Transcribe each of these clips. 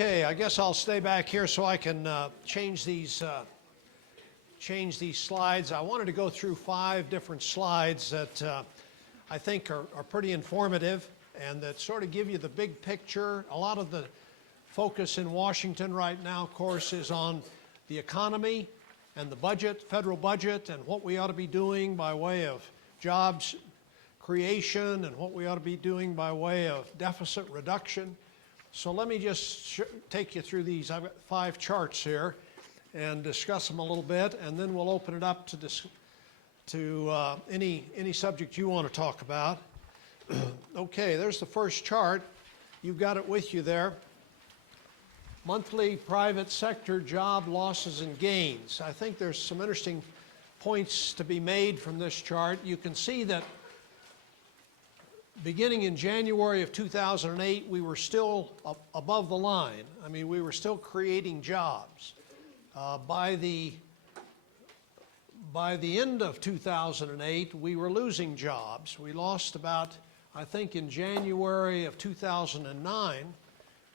Okay, I guess I'll stay back here so I can change these slides. I wanted to go through 5 different slides that I think are pretty informative and that sort of give you the big picture. A lot of the focus in Washington right now, of course, is on the economy and the budget, federal budget, and what we ought to be doing by way of jobs creation and what we ought to be doing by way of deficit reduction. So let me just take you through these. I've got 5 charts here and discuss them a little bit, and then we'll open it up to any subject you want to talk about. Okay, there's the first chart. You've got it with you there. Monthly private sector job losses and gains. I think there's some interesting points to be made from this chart. You can see that beginning in January of 2008, we were still above the line. I mean, we were still creating jobs. By the end of 2008, we were losing jobs. We lost about, I think in January of 2009,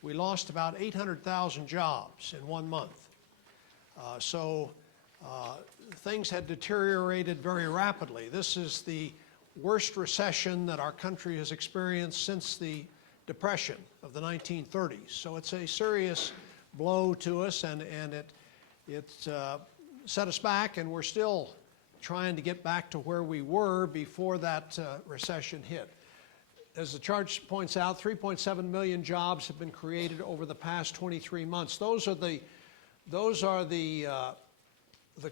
we lost about 800,000 jobs in 1 month. So things had deteriorated very rapidly. This is the worst recession that our country has experienced since the Depression of the 1930s. So it's a serious blow to us, and it set us back, and we're still trying to get back to where we were before that recession hit. As the chart points out, 3.7 million jobs have been created over the past 23 months. Those are the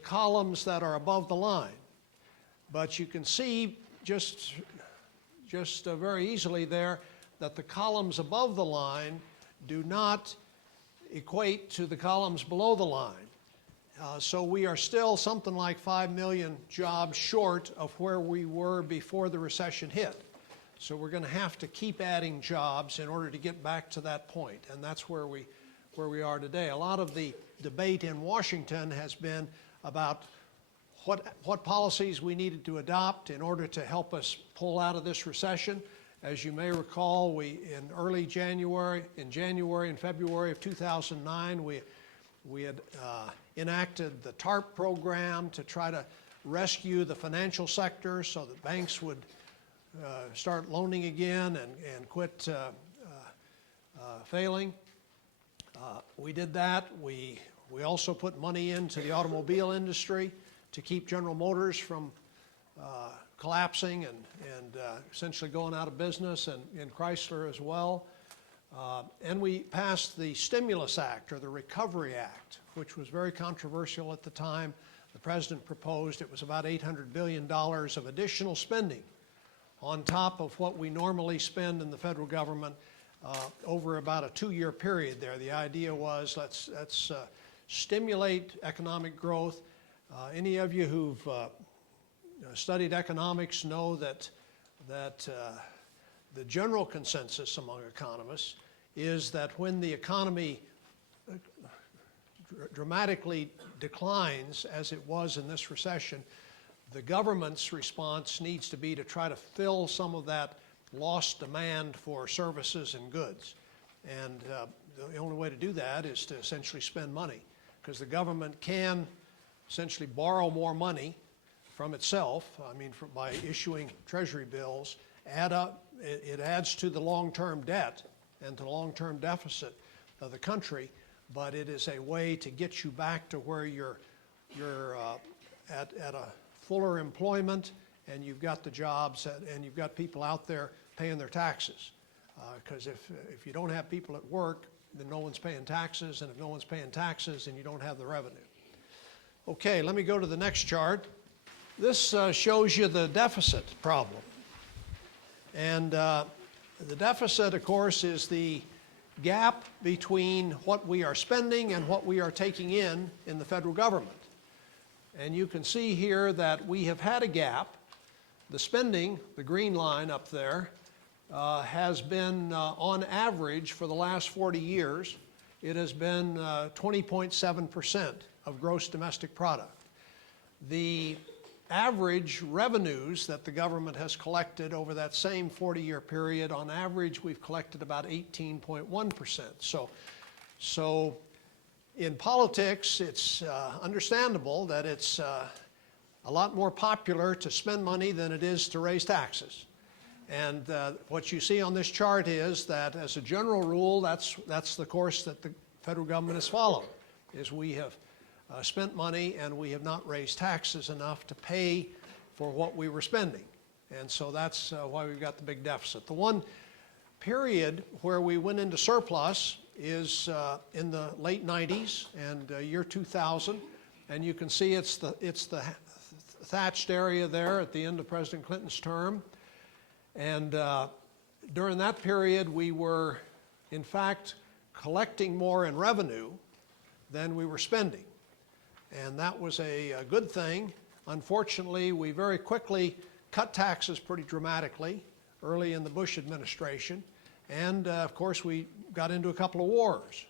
columns that are above the line. But you can see just very easily there that the columns above the line do not equate to the columns below the line. So we are still something like 5 million jobs short of where we were before the recession hit. So we're going to have to keep adding jobs in order to get back to that point, and that's where we are today. A lot of the debate in Washington has been about what policies we needed to adopt in order to help us pull out of this recession. As you may recall, in January and February of 2009, we had enacted the TARP program to try to rescue the financial sector so that banks would start loaning again and quit failing. We did that. We also put money into the automobile industry to keep General Motors from collapsing and essentially going out of business, and Chrysler as well. And we passed the Stimulus Act, or the Recovery Act, which was very controversial at the time. The president proposed it was about $800 billion of additional spending on top of what we normally spend in the federal government over about a 2-year period there. The idea was let's stimulate economic growth. Any of you who've studied economics know that the general consensus among economists is that when the economy dramatically declines, as it was in this recession, the government's response needs to be to try to fill some of that lost demand for services and goods. And the only way to do that is to essentially spend money, because the government can essentially borrow more money from itself, by issuing treasury bills. It adds to the long-term debt and to the long-term deficit of the country, but it is a way to get you back to where you're at a fuller employment, and you've got the jobs, and you've got people out there paying their taxes. Because if you don't have people at work, then no one's paying taxes, and if no one's paying taxes, then you don't have the revenue. Okay, let me go to the next chart. This shows you the deficit problem. And the deficit, of course, is the gap between what we are spending and what we are taking in the federal government. And you can see here that we have had a gap. The spending, the green line up there, has been on average for the last 40 years, it has been 20.7% of gross domestic product. The average revenues that the government has collected over that same 40-year period, on average, we've collected about 18.1%. So in politics, it's understandable that it's a lot more popular to spend money than it is to raise taxes. And what you see on this chart is that, as a general rule, that's the course that the federal government has followed, is we have spent money and we have not raised taxes enough to pay for what we were spending. And so that's why we've got the big deficit. The one period where we went into surplus is in the late 90s and year 2000. And you can see it's the thatched area there at the end of President Clinton's term. And during that period, we were, in fact, collecting more in revenue than we were spending. And that was a good thing. Unfortunately, we very quickly cut taxes pretty dramatically early in the Bush administration. And, of course, we got into a couple of wars.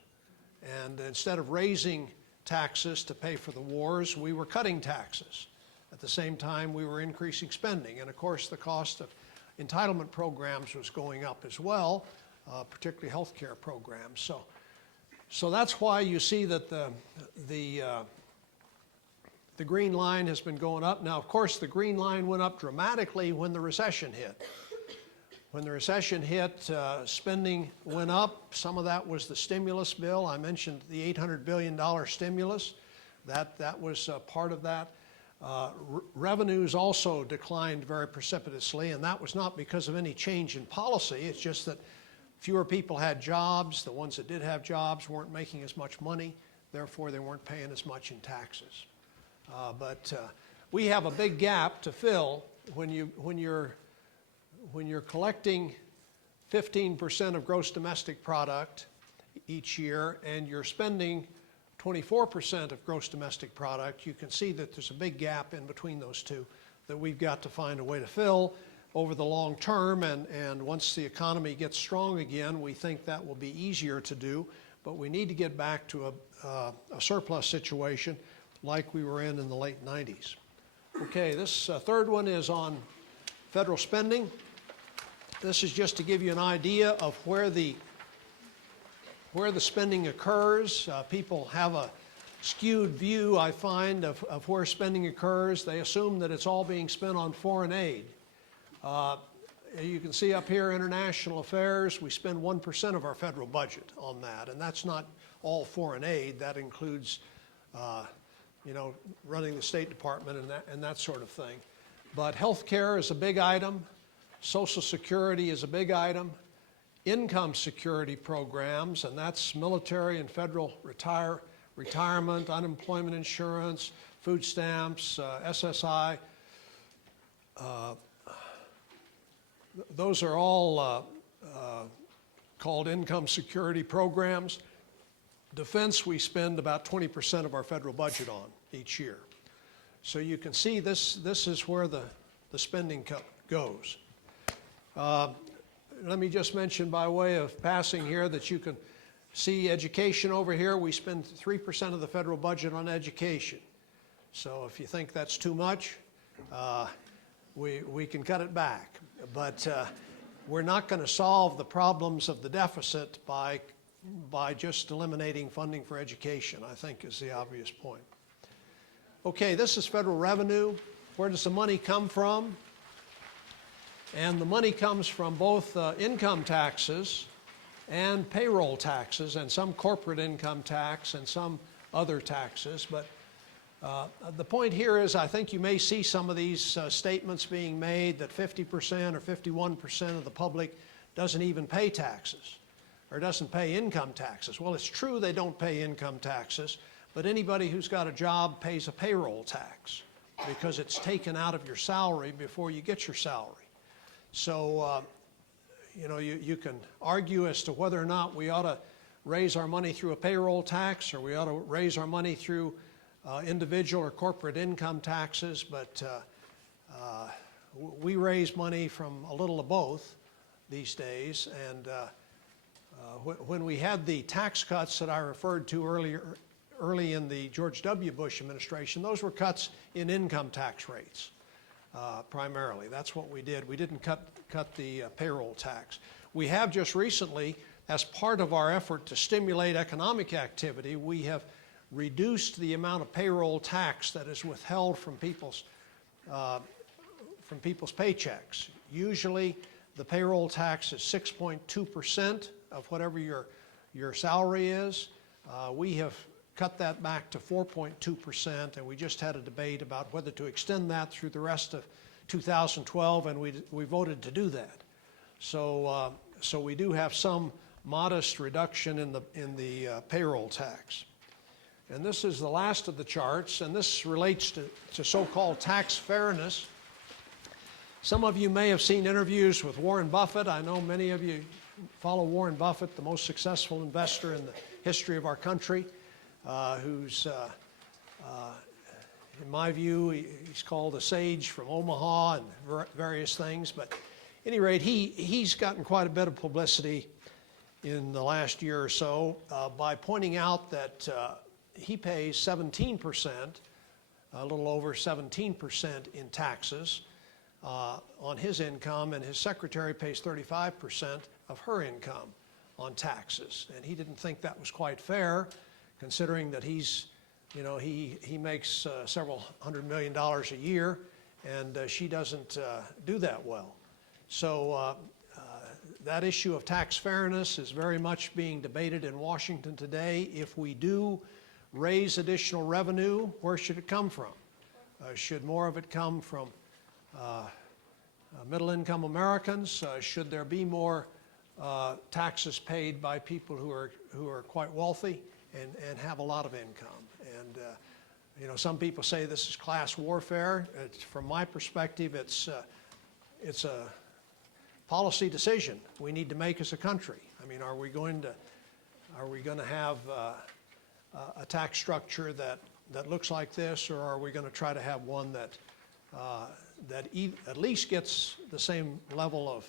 And instead of raising taxes to pay for the wars, we were cutting taxes. At the same time, we were increasing spending. And, of course, the cost of entitlement programs was going up as well, particularly health care programs. So that's why you see that the green line has been going up. Now, of course, the green line went up dramatically when the recession hit. When the recession hit, spending went up. Some of that was the stimulus bill. I mentioned the $800 billion stimulus. That was part of that. Revenues also declined very precipitously, and that was not because of any change in policy. It's just that fewer people had jobs. The ones that did have jobs weren't making as much money. Therefore, they weren't paying as much in taxes. But we have a big gap to fill when you're collecting 15% of gross domestic product each year and you're spending 24% of gross domestic product. You can see that there's a big gap in between those two that we've got to find a way to fill over the long term. And once the economy gets strong again, we think that will be easier to do. But we need to get back to a surplus situation like we were in the late 90s. Okay, this third one is on federal spending. This is just to give you an idea of where the spending occurs. People have a skewed view, I find, of where spending occurs. They assume that it's all being spent on foreign aid. You can see up here, international affairs, we spend 1% of our federal budget on that, and that's not all foreign aid. That includes running the State Department and that sort of thing. But health care is a big item. Social Security is a big item. Income security programs, and that's military and federal retirement, unemployment insurance, food stamps, SSI. Those are all called income security programs. Defense, we spend about 20% of our federal budget on each year. So you can see this is where the spending goes. Let me just mention by way of passing here that you can see education over here. We spend 3% of the federal budget on education. So if you think that's too much, we can cut it back. But we're not going to solve the problems of the deficit by just eliminating funding for education, I think is the obvious point. Okay, this is federal revenue. Where does the money come from? And the money comes from both income taxes and payroll taxes and some corporate income tax and some other taxes. But the point here is I think you may see some of these statements being made that 50% or 51% of the public doesn't even pay taxes or doesn't pay income taxes. Well, it's true they don't pay income taxes, but anybody who's got a job pays a payroll tax because it's taken out of your salary before you get your salary. So, you can argue as to whether or not we ought to raise our money through a payroll tax or we ought to raise our money through individual or corporate income taxes, but we raise money from a little of both these days. And when we had the tax cuts that I referred to early in the George W. Bush administration, those were cuts in income tax rates. Primarily. That's what we did. We didn't cut the payroll tax. We have just recently as part of our effort to stimulate economic activity, we have reduced the amount of payroll tax that is withheld from people's paychecks. Usually, the payroll tax is 6.2% of whatever your salary is. We have cut that back to 4.2%, and we just had a debate about whether to extend that through the rest of 2012, and we voted to do that. So we do have some modest reduction in the payroll tax. And this is the last of the charts, and this relates to so-called tax fairness. Some of you may have seen interviews with Warren Buffett. I know many of you follow Warren Buffett, the most successful investor in the history of our country, who's, in my view, he's called a sage from Omaha and various things. But at any rate, he's gotten quite a bit of publicity in the last year or so by pointing out that he pays 17%, a little over 17% in taxes on his income, and his secretary pays 35% of her income on taxes. And he didn't think that was quite fair, considering that he makes several $100 million a year, and she doesn't do that well. So that issue of tax fairness is very much being debated in Washington today. If we do raise additional revenue, where should it come from? Should more of it come from middle-income Americans? Should there be more taxes paid by people who are quite wealthy and have a lot of income? And some people say this is class warfare. From my perspective, it's a policy decision we need to make as a country. I mean, are we going to have a tax structure that looks like this, or are we going to try to have one that at least gets the same level of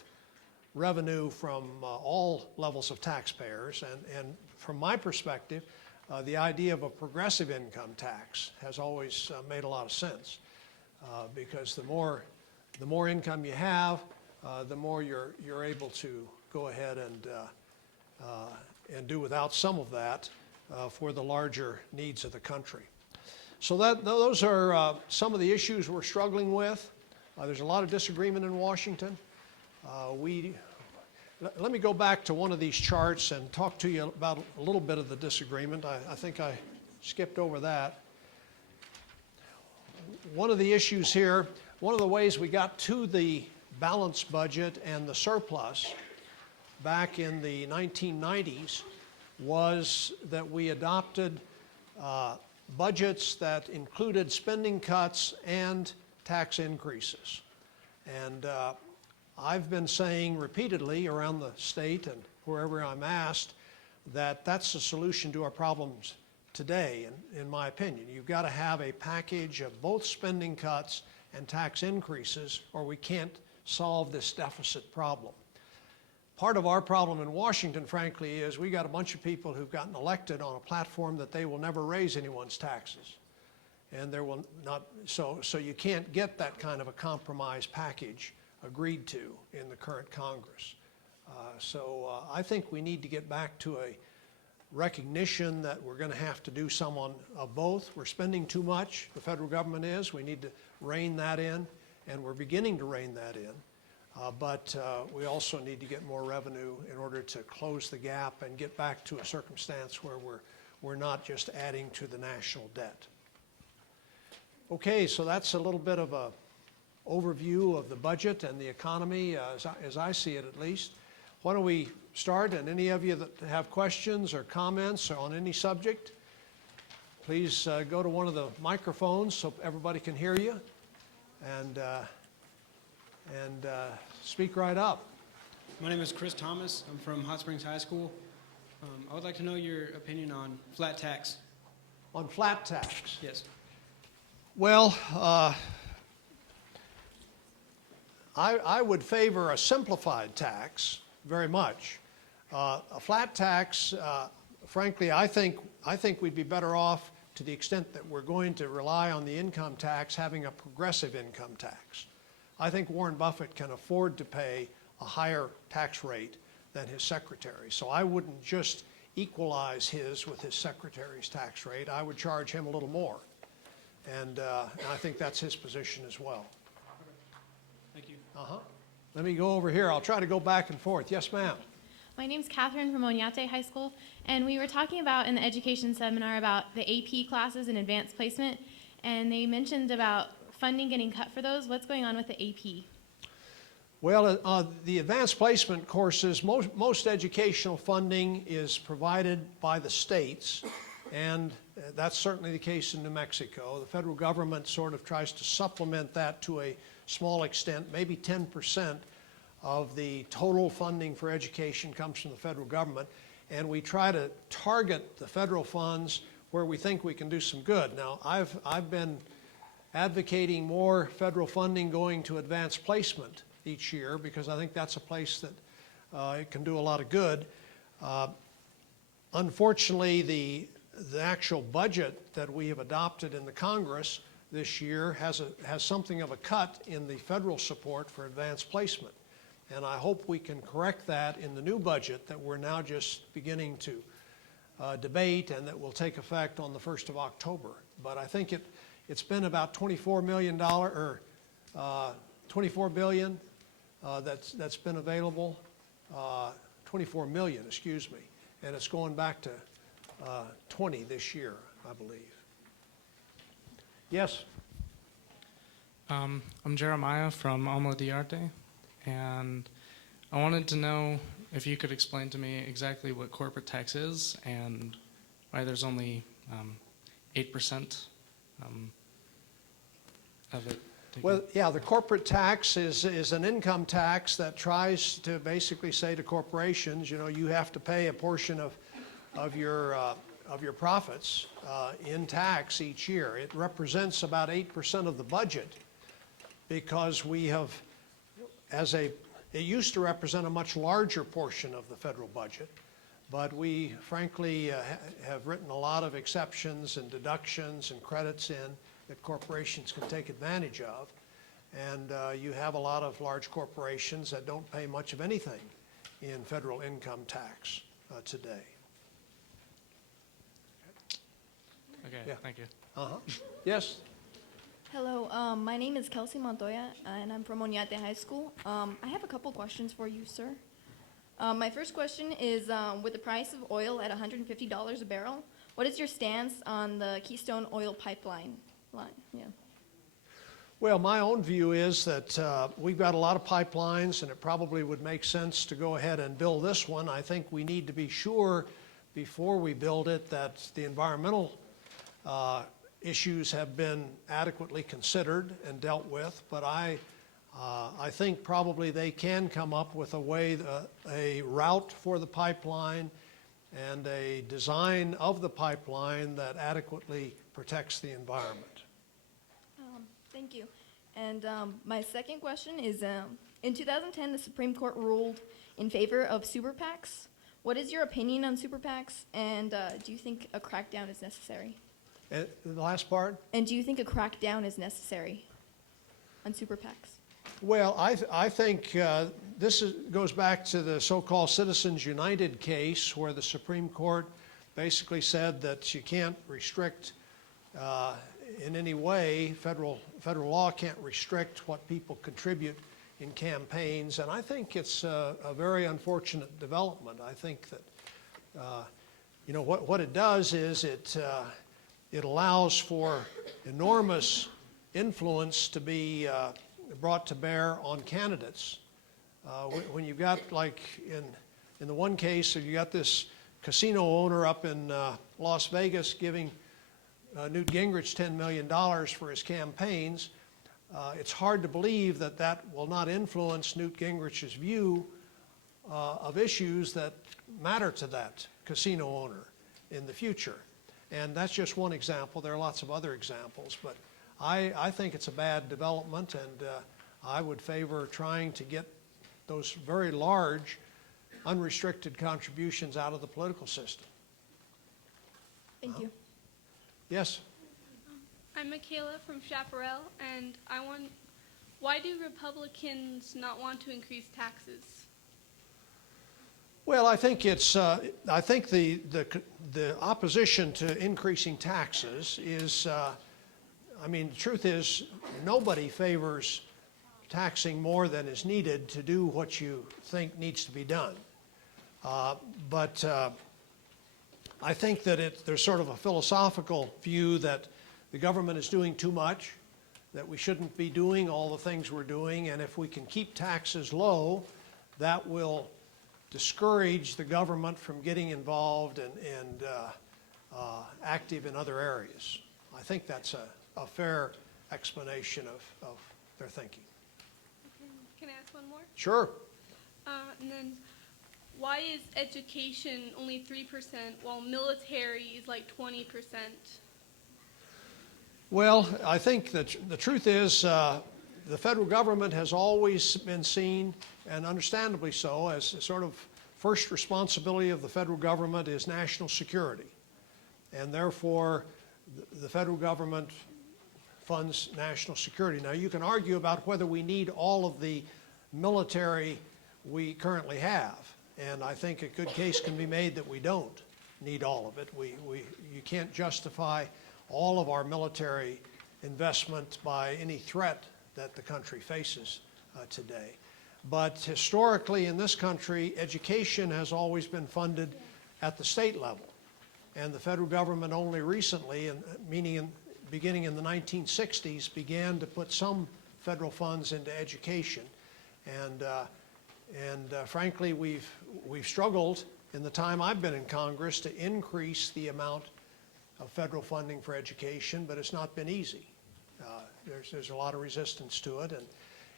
revenue from all levels of taxpayers? And from my perspective, the idea of a progressive income tax has always made a lot of sense, because the more income you have, the more you're able to go ahead and do without some of that for the larger needs of the country. So those are some of the issues we're struggling with. There's a lot of disagreement in Washington. Let me go back to one of these charts and talk to you about a little bit of the disagreement. I think I skipped over that. One of the issues here, one of the ways we got to the balanced budget and the surplus back in the 1990s was that we adopted budgets that included spending cuts and tax increases. And I've been saying repeatedly around the state and wherever I'm asked that that's the solution to our problems today, in my opinion. You've got to have a package of both spending cuts and tax increases, or we can't solve this deficit problem. Part of our problem in Washington, frankly, is we got a bunch of people who've gotten elected on a platform that they will never raise anyone's taxes. And there will not, so you can't get that kind of a compromise package agreed to in the current Congress. I think we need to get back to a recognition that we're going to have to do some of both. We're spending too much, the federal government is. We need to rein that in, and we're beginning to rein that in. But we also need to get more revenue in order to close the gap and get back to a circumstance where we're not just adding to the national debt. Okay, so that's a little bit of a overview of the budget and the economy, as I see it at least. Why don't we start, and any of you that have questions or comments on any subject, please go to one of the microphones so everybody can hear you, and speak right up. My name is Chris Thomas. I'm from Hot Springs High School. I would like to know your opinion on flat tax. On flat tax? Yes. Well, I would favor a simplified tax very much. A flat tax, frankly, I think we'd be better off, to the extent that we're going to rely on the income tax, having a progressive income tax. I think Warren Buffett can afford to pay a higher tax rate than his secretary. So I wouldn't just equalize his with his secretary's tax rate. I would charge him a little more. And I think that's his position as well. Thank you. Let me go over here. I'll try to go back and forth. Yes, ma'am. My name's Catherine from Oñate High School, and we were talking about in the education seminar about the AP classes and advanced placement, and they mentioned about funding getting cut for those. What's going on with the AP? Well, the advanced placement courses, most educational funding is provided by the states, and that's certainly the case in New Mexico. The federal government sort of tries to supplement that to a small extent. Maybe 10% of the total funding for education comes from the federal government, and we try to target the federal funds where we think we can do some good. Now, I've been advocating more federal funding going to advanced placement each year because I think that's a place that it can do a lot of good. Unfortunately, the actual budget that we have adopted in the Congress this year has something of a cut in the federal support for advanced placement. And I hope we can correct that in the new budget that we're now just beginning to debate and that will take effect on the 1st of October. But I think it's been about $24 million or $24 billion that's been available, 24 million, excuse me, and it's going back to 20 this year, I believe. Yes? I'm Jeremiah from Alma de Arte, and I wanted to know if you could explain to me exactly what corporate tax is and why there's only 8% of it. Well, yeah, the corporate tax is an income tax that tries to basically say to corporations, you know, you have to pay a portion of your profits in tax each year. It represents about 8% of the budget because we have, it used to represent a much larger portion of the federal budget, but we frankly have written a lot of exceptions and deductions and credits in that corporations can take advantage of. And you have a lot of large corporations that don't pay much of anything in federal income tax today. Okay, Yeah. thank you. Yes? Hello, my name is Kelsey Montoya, and I'm from Oñate High School. I have a couple questions for you, sir. My first question is, with the price of oil at $150 a barrel, what is your stance on the Keystone Oil Pipeline line? Yeah. Well, my own view is that we've got a lot of pipelines, and it probably would make sense to go ahead and build this one. I think we need to be sure before we build it that the environmental issues have been adequately considered and dealt with, but I think probably they can come up with a route for the pipeline and a design of the pipeline that adequately protects the environment. Thank you. And my second question is, in 2010, the Supreme Court ruled in favor of super PACs. What is your opinion on super PACs, and do you think a crackdown is necessary? And the last part? And do you think a crackdown is necessary on super PACs? Well, I think this goes back to the so-called Citizens United case where the Supreme Court basically said that you can't restrict in any way, federal law can't restrict what people contribute in campaigns, and I think it's a very unfortunate development. I think that what it does is it allows for enormous influence to be brought to bear on candidates. When you've got, like in the one case, you got this casino owner up in Las Vegas giving Newt Gingrich $10 million for his campaigns. It's hard to believe that that will not influence Newt Gingrich's view of issues that matter to that casino owner in the future. And that's just one example. There are lots of other examples, but I think it's a bad development, and I would favor trying to get those very large, unrestricted contributions out of the political system. Thank you. Yes? I'm Michaela from Chaparral, and why do Republicans not want to increase taxes? Well, I think it's, I think the opposition to increasing taxes is, I mean, the truth is, nobody favors taxing more than is needed to do what you think needs to be done. But I think that there's sort of a philosophical view that the government is doing too much, that we shouldn't be doing all the things we're doing, and if we can keep taxes low, that will discourage the government from getting involved and active in other areas. I think that's a fair explanation of their thinking. Can I ask one more? Sure. And then, why is education only 3% while military is like 20%? Well, I think that the truth is the federal government has always been seen, and understandably so, as a sort of first responsibility of the federal government is national security. And therefore, the federal government funds national security. Now, you can argue about whether we need all of the military we currently have. And I think a good case can be made that we don't need all of it. You can't justify all of our military investment by any threat that the country faces today. But historically in this country, education has always been funded at the state level. And the federal government only recently, beginning in the 1960s, began to put some federal funds into education. And frankly, we've struggled in the time I've been in Congress to increase the amount of federal funding for education, but it's not been easy. There's a lot of resistance to it.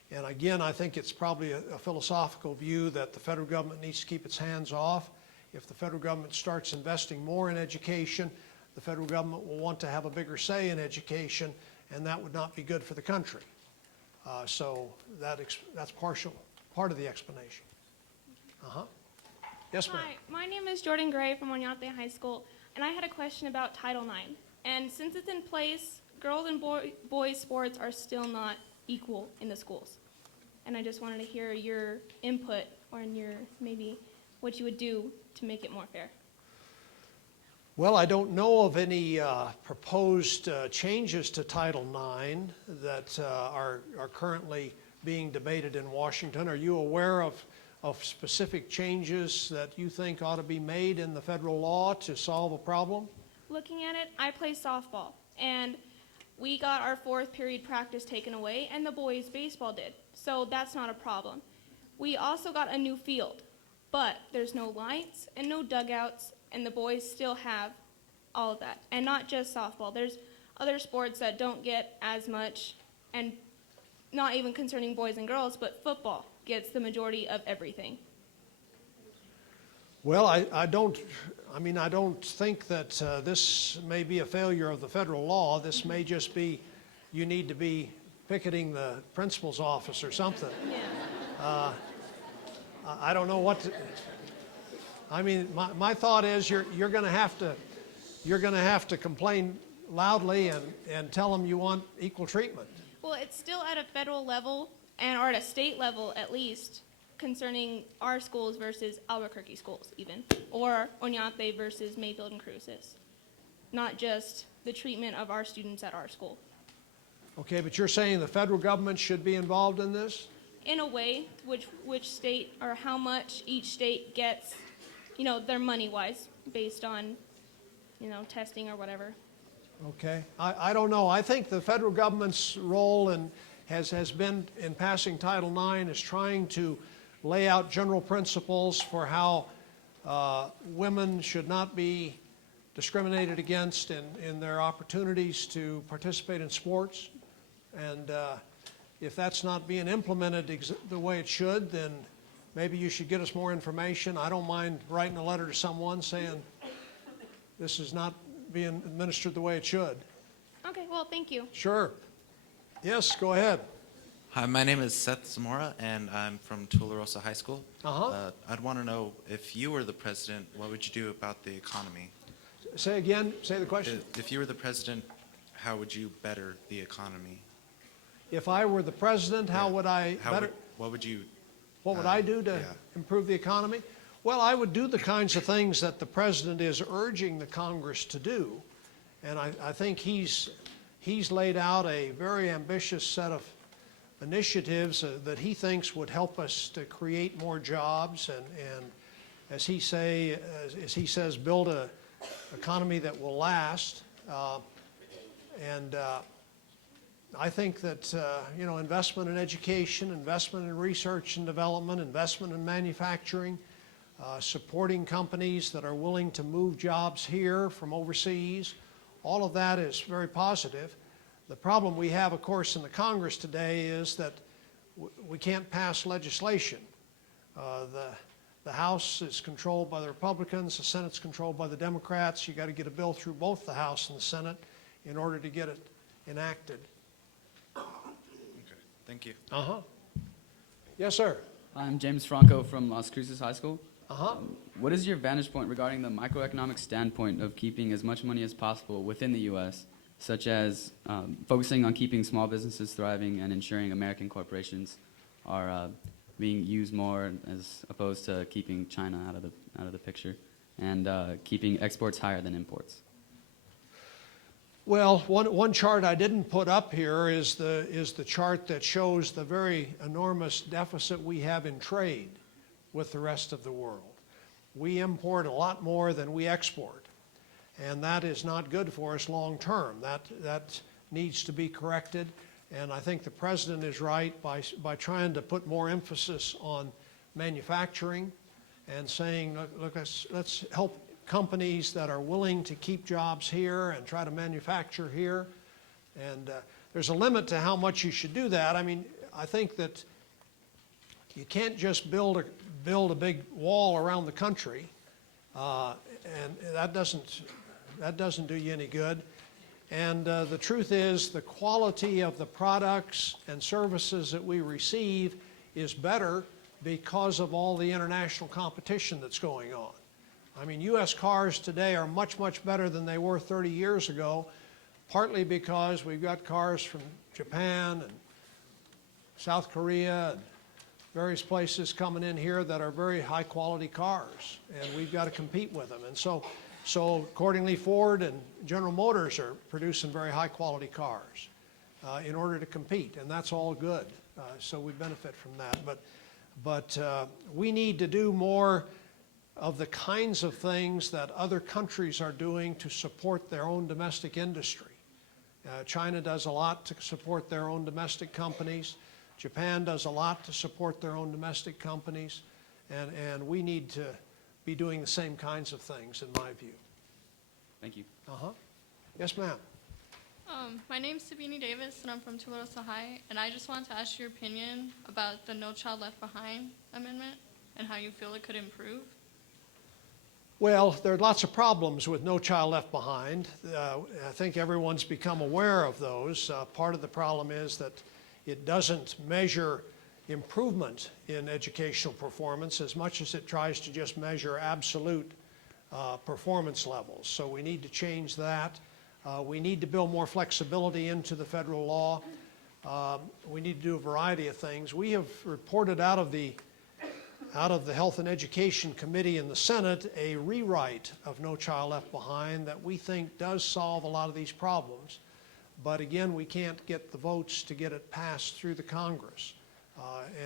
And again, I think it's probably a philosophical view that the federal government needs to keep its hands off. If the federal government starts investing more in education, the federal government will want to have a bigger say in education, and that would not be good for the country. So that's part of the explanation. Yes, ma'am. Hi, my name is Jordan Gray from Oñate High School, and I had a question about Title IX. And since it's in place, girls and boys sports are still not equal in the schools. And I just wanted to hear your input or maybe what you would do to make it more fair. Well, I don't know of any proposed changes to Title IX that are currently being debated in Washington. Are you aware of specific changes that you think ought to be made in the federal law to solve a problem? Looking at it, I play softball, and we got our fourth period practice taken away, and the boys' baseball did. So that's not a problem. We also got a new field, but there's no lights and no dugouts, and the boys still have all of that. And not just softball. There's other sports that don't get as much, and not even concerning boys and girls, but football gets the majority of everything. Well, I don't think that this may be a failure of the federal law. This may just be you need to be picketing the principal's office or something. Yeah. I don't know what to, I mean, my thought is you're going to have to complain loudly and tell them you want equal treatment. Well, it's still at a federal level, or at a state level at least, concerning our schools versus Albuquerque schools even, or Oñate versus Mayfield and Cruces. Not just the treatment of our students at our school. Okay, but you're saying the federal government should be involved in this? In a way, which state or how much each state gets, their money-wise based on, testing or whatever. Okay, I don't know. I think the federal government's role has been in passing Title IX is trying to lay out general principles for how women should not be discriminated against in their opportunities to participate in sports. And if that's not being implemented the way it should, then maybe you should get us more information. I don't mind writing a letter to someone saying this is not being administered the way it should. Okay, well, thank you. Sure. Yes, go ahead. Hi, my name is Seth Zamora, and I'm from Tularosa High School. I'd want to know, if you were the president, what would you do about the economy? Say again, say the question. If you were the president, how would you better the economy? If I were the president, how would I better? What would you? What would I do to yeah. improve the economy? Well, I would do the kinds of things that the president is urging the Congress to do. And I think he's laid out a very ambitious set of initiatives that he thinks would help us to create more jobs and as he says, build an economy that will last. I think that, investment in education, investment in research and development, investment in manufacturing, supporting companies that are willing to move jobs here from overseas, all of that is very positive. The problem we have, of course, in the Congress today is that we can't pass legislation. The House is controlled by the Republicans, the Senate's controlled by the Democrats. You got to get a bill through both the House and the Senate in order to get it enacted. Okay, thank you. Yes, sir. I'm James Franco from Las Cruces High School. What is your vantage point regarding the microeconomic standpoint of keeping as much money as possible within the U.S., such as focusing on keeping small businesses thriving and ensuring American corporations are being used more as opposed to keeping China out of the picture, and keeping exports higher than imports? Well, one chart I didn't put up here is the chart that shows the very enormous deficit we have in trade with the rest of the world. We import a lot more than we export, and that is not good for us long term. That needs to be corrected, and I think the president is right by trying to put more emphasis on manufacturing and saying, look, let's help companies that are willing to keep jobs here and try to manufacture here. And there's a limit to how much you should do that. I mean, I think that you can't just build a big wall around the country, and that doesn't do you any good. And the truth is, the quality of the products and services that we receive is better because of all the international competition that's going on. I mean, U.S. cars today are much, much better than they were 30 years ago, partly because we've got cars from Japan and South Korea and various places coming in here that are very high quality cars, and we've got to compete with them. And so accordingly, Ford and General Motors are producing very high quality cars in order to compete, and that's all good. So we benefit from that. But we need to do more of the kinds of things that other countries are doing to support their own domestic industry. China does a lot to support their own domestic companies. Japan does a lot to support their own domestic companies. And we need to be doing the same kinds of things, in my view. Thank you. Yes, ma'am. My name's Sabini Davis, and I'm from Tularosa High, and I just wanted to ask your opinion about the No Child Left Behind amendment and how you feel it could improve. Well, there are lots of problems with No Child Left Behind. I think everyone's become aware of those. Part of the problem is that it doesn't measure improvement in educational performance as much as it tries to just measure absolute performance levels. So we need to change that. We need to build more flexibility into the federal law. We need to do a variety of things. We have reported out of the Health and Education Committee in the Senate a rewrite of No Child Left Behind that we think does solve a lot of these problems. But again, we can't get the votes to get it passed through the Congress.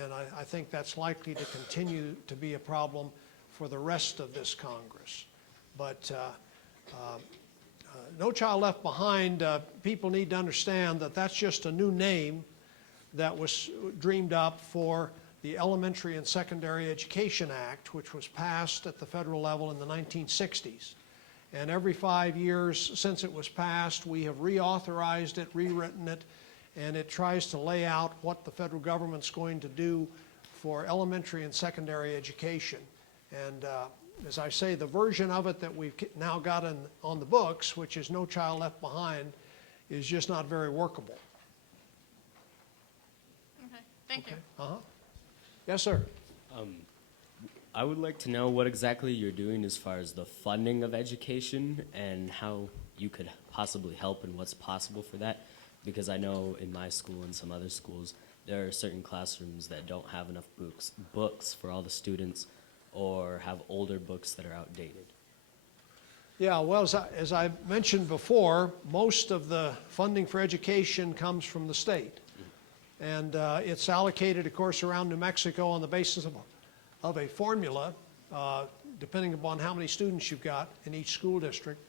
And I think that's likely to continue to be a problem for the rest of this Congress. But No Child Left Behind, people need to understand that that's just a new name that was dreamed up for the Elementary and Secondary Education Act, which was passed at the federal level in the 1960s. And every 5 years since it was passed, we have reauthorized it, rewritten it, and it tries to lay out what the federal government's going to do for elementary and secondary education. And as I say, the version of it that we've now got on the books, which is No Child Left Behind, is just not very workable. Okay, thank you. Yes, sir. I would like to know what exactly you're doing as far as the funding of education and how you could possibly help and what's possible for that. Because I know in my school and some other schools, there are certain classrooms that don't have enough books for all the students. or have older books that are outdated? Yeah, well, as I mentioned before, most of the funding for education comes from the state. And it's allocated, of course, around New Mexico on the basis of a formula, depending upon how many students you've got in each school district.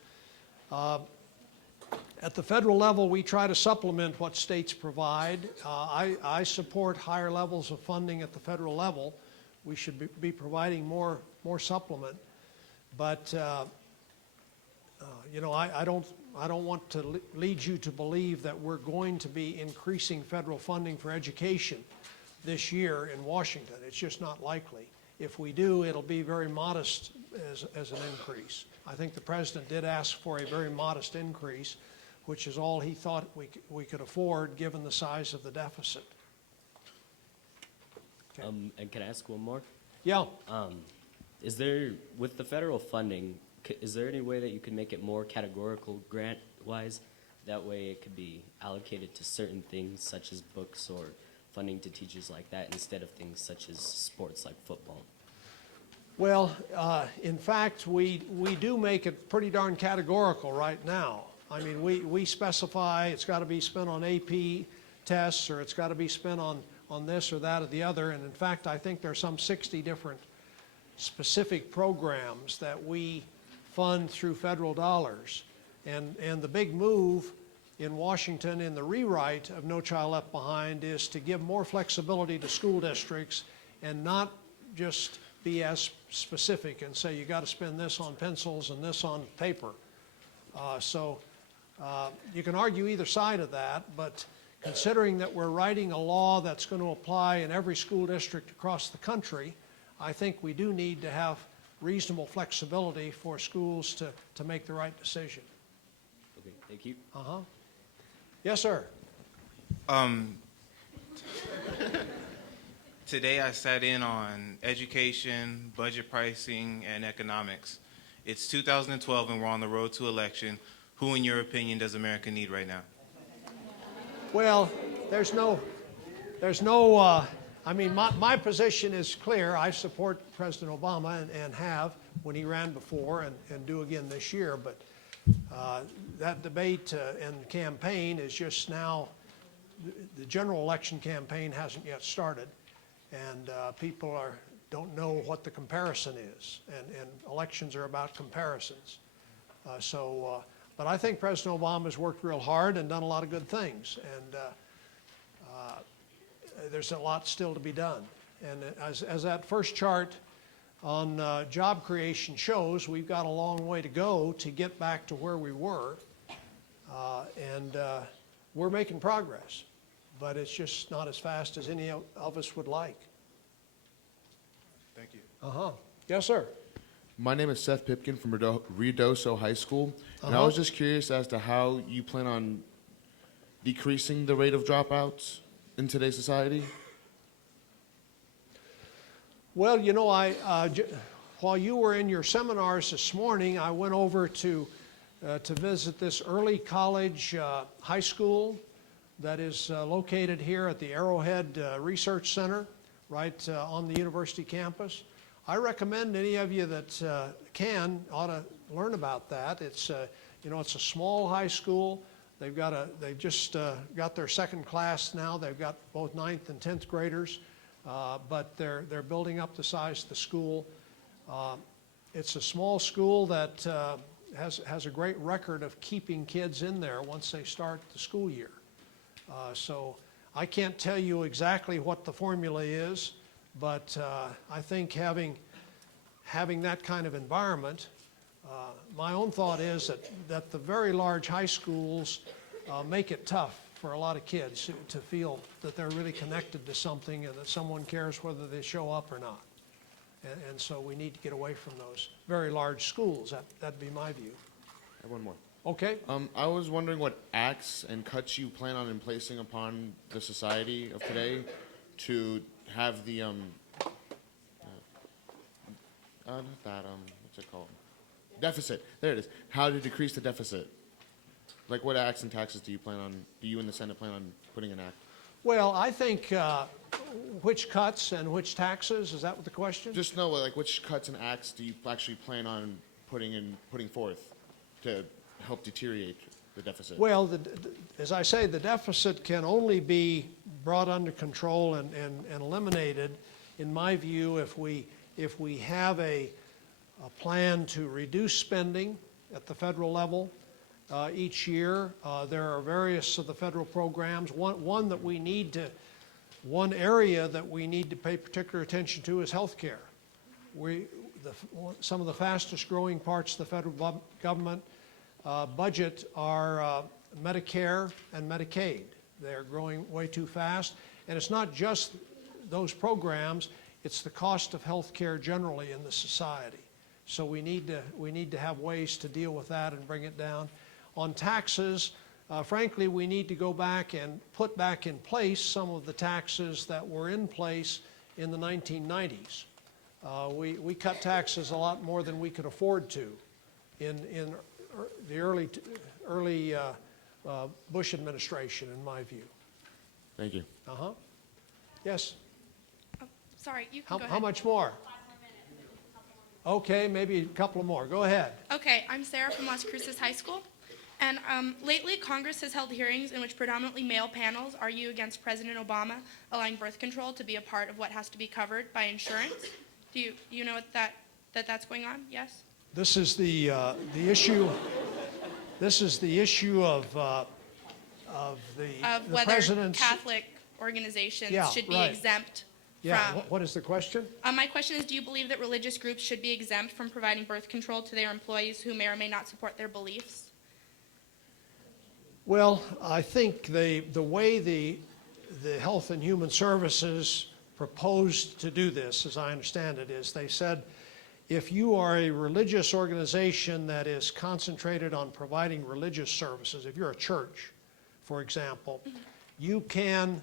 At the federal level, we try to supplement what states provide. I support higher levels of funding at the federal level. We should be providing more supplement. But you know, I don't want to lead you to believe that we're going to be increasing federal funding for education this year in Washington. It's just not likely. If we do, it'll be very modest as an increase. I think the president did ask for a very modest increase, which is all he thought we could afford given the size of the deficit. Okay. And can I ask one more? Yeah. Is there, with the federal funding, is there any way that you could make it more categorical grant-wise? That way it could be allocated to certain things such as books or funding to teachers like that instead of things such as sports like football? Well, in fact, we do make it pretty darn categorical right now. I mean, we specify it's got to be spent on AP tests or it's got to be spent on this or that or the other. And in fact, I think there's some 60 different specific programs that we fund through federal dollars. And the big move in Washington in the rewrite of No Child Left Behind is to give more flexibility to school districts and not just be as specific and say you got to spend this on pencils and this on paper. So you can argue either side of that, but considering that we're writing a law that's going to apply in every school district across the country, I think we do need to have reasonable flexibility for schools to make the right decision. Okay, thank you. Uh-huh. Yes, sir. Today I sat in on education, budget pricing, and economics. It's 2012 and we're on the road to election. Who, in your opinion, does America need right now? Well, there's no, I mean, my position is clear. I support President Obama and have when he ran before and do again this year. But that debate and campaign is just now, the general election campaign hasn't yet started. And people don't know what the comparison is. And elections are about comparisons. But I think President Obama has worked real hard and done a lot of good things. And there's a lot still to be done. And as that first chart on job creation shows, we've got a long way to go to get back to where we were. And we're making progress. But it's just not as fast as any of us would like. Thank you. Uh-huh. Yes, sir. My name is Seth Pipkin from Ruidoso High School, and I was just curious as to how you plan on decreasing the rate of dropouts in today's society. Well, you know, while you were in your seminars this morning, I went over to visit this early college high school that is located here at the Arrowhead Research Center, right on the university campus. I recommend any of you that can ought to learn about that. It's you know, it's a small high school. They've just got their second class now. They've got both 9th and 10th graders, but they're building up the size of the school. It's a small school that has a great record of keeping kids in there once they start the school year. So I can't tell you exactly what the formula is, but I think having that kind of environment, my own thought is that the very large high schools make it tough for a lot of kids to feel that they're really connected to something and that someone cares whether they show up or not. And so we need to get away from those very large schools. That'd be my view. I have one more. Okay. I was wondering what acts and cuts you plan on placing upon the society of today to have the what's it called? Deficit. There it is. How to decrease the deficit? Like, what acts and taxes do you and the Senate plan on putting an act? Well, I think which cuts and which taxes? Is that what the question? Just know, like, which cuts and acts do you actually plan on putting forth to help deteriorate the deficit? Well, as I say, the deficit can only be brought under control and eliminated, in my view, if we have a plan to reduce spending at the federal level each year. There are various of the federal programs. One area that we need to pay particular attention to is health care. Some of the fastest growing parts of the federal government budget are Medicare and Medicaid. They're growing way too fast. And it's not just those programs, it's the cost of health care generally in the society. So we need to have ways to deal with that and bring it down. On taxes, frankly, we need to go back and put back in place some of the taxes that were in place in the 1990s. We cut taxes a lot more than we could afford to in the early Bush administration, in my view. Thank you. Yes? Sorry, you can go ahead. How much more? Okay, maybe a couple more. Go ahead. Okay, I'm Sarah from Las Cruces High School. And lately, Congress has held hearings in which predominantly male panels argue against President Obama allowing birth control to be a part of what has to be covered by insurance. Do you know that's going on? Yes? This is the issue. This is the issue of whether president's Catholic organizations should be right. exempt Yeah. from. What is the question? My question is, do you believe that religious groups should be exempt from providing birth control to their employees who may or may not support their beliefs? Well, I think the way the Health and Human Services proposed to do this, as I understand it, is they said if you are a religious organization that is concentrated on providing religious services, if you're a church, for example, you can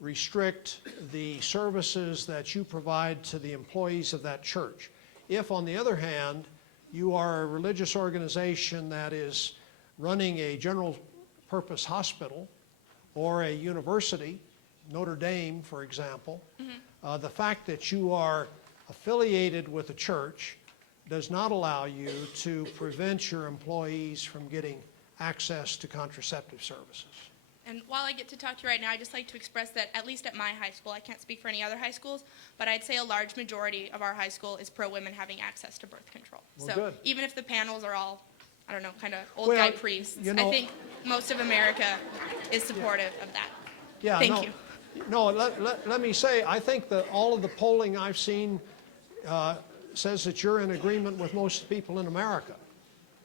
restrict the services that you provide to the employees of that church. If, on the other hand, you are a religious organization that is running a general purpose hospital or a university, Notre Dame, for example, the fact that you are affiliated with a church does not allow you to prevent your employees from getting access to contraceptive services. And while I get to talk to you right now, I'd just like to express that, at least at my high school, I can't speak for any other high schools, but I'd say a large majority of our high school is pro-women having access to birth control. Well, so good. even if the panels are all, I don't know, kind of old Well, guy priests, you know- I think most of America is supportive of that. Yeah, Thank you. No, let me say, I think that all of the polling I've seen says that you're in agreement with most people in America.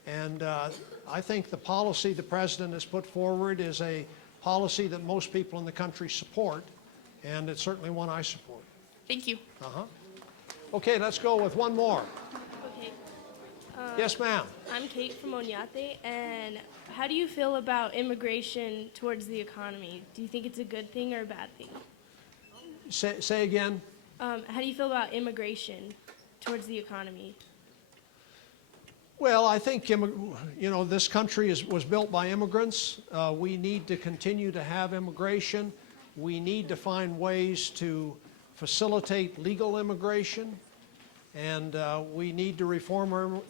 And I think the policy the president has put forward is a policy that most people in the country support, and it's certainly one I support. Thank you. Okay, let's go with one more. Okay. Yes, ma'am. I'm Kate from Oñate, and how do you feel about immigration towards the economy? Do you think it's a good thing or a bad thing? Say again. How do you feel about immigration towards the economy? Well, I think, this country was built by immigrants. We need to continue to have immigration. We need to find ways to facilitate legal immigration. And we need to reform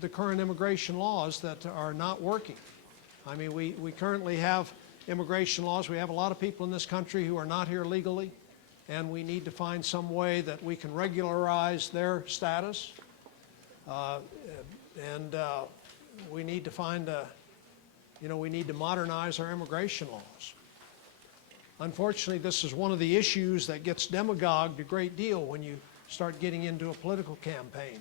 the current immigration laws that are not working. I mean, we currently have immigration laws. We have a lot of people in this country who are not here legally. And we need to find some way that we can regularize their status. We need to find we need to modernize our immigration laws. Unfortunately, this is one of the issues that gets demagogued a great deal when you start getting into a political campaign.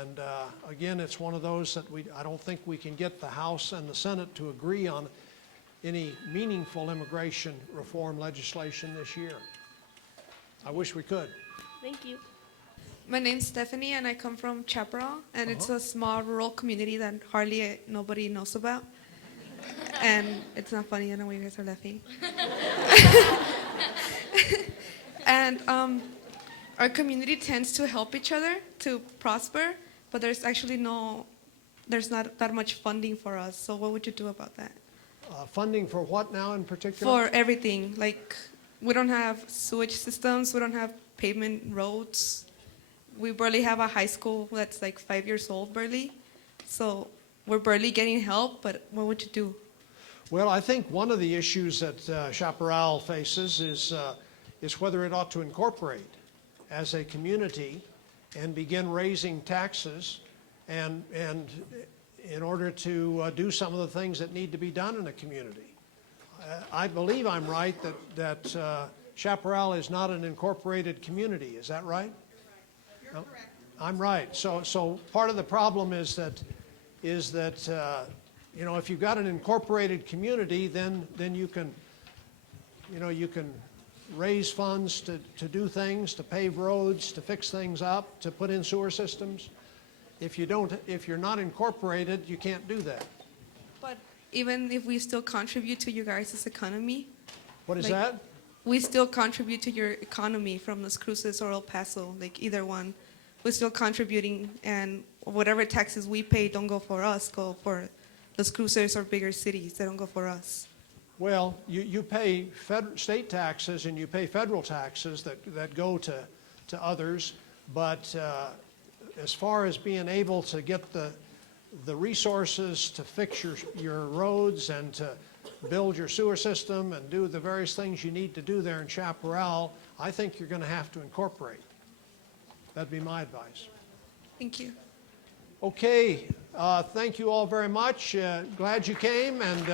And again, it's one of those that I don't think we can get the House and the Senate to agree on any meaningful immigration reform legislation this year. I wish we could. Thank you. My name's Stephanie, and I come from Chaparral, and it's a small rural community that hardly nobody knows about. And it's not funny, I know you guys are laughing. And our community tends to help each other to prosper, but there's not that much funding for us. So what would you do about that? Funding for what now in particular? For everything, like we don't have sewage systems. We don't have pavement roads. We barely have a high school that's like 5 years old, barely. So we're barely getting help, but what would you do? Well, I think one of the issues that Chaparral faces is whether it ought to incorporate as a community and begin raising taxes and in order to do some of the things that need to be done in a community. I believe I'm right that Chaparral is not an incorporated community. Is that right? You're correct. I'm right. So part of the problem is that you know, if you've got an incorporated community, then you can, you know, you can raise funds to do things, to pave roads, to fix things up, to put in sewer systems. If you're not incorporated, you can't do that. But even if we still contribute to you guys' economy. What is that? We still contribute to your economy from Las Cruces or El Paso, like either one. We're still contributing, and whatever taxes we pay don't go for us, go for Las Cruces or bigger cities. They don't go for us. Well, you pay state taxes and you pay federal taxes that go to others, but as far as being able to get the resources to fix your roads and to build your sewer system and do the various things you need to do there in Chaparral, I think you're going to have to incorporate. That'd be my advice. Thank you. Okay, thank you all very much. Glad you came, and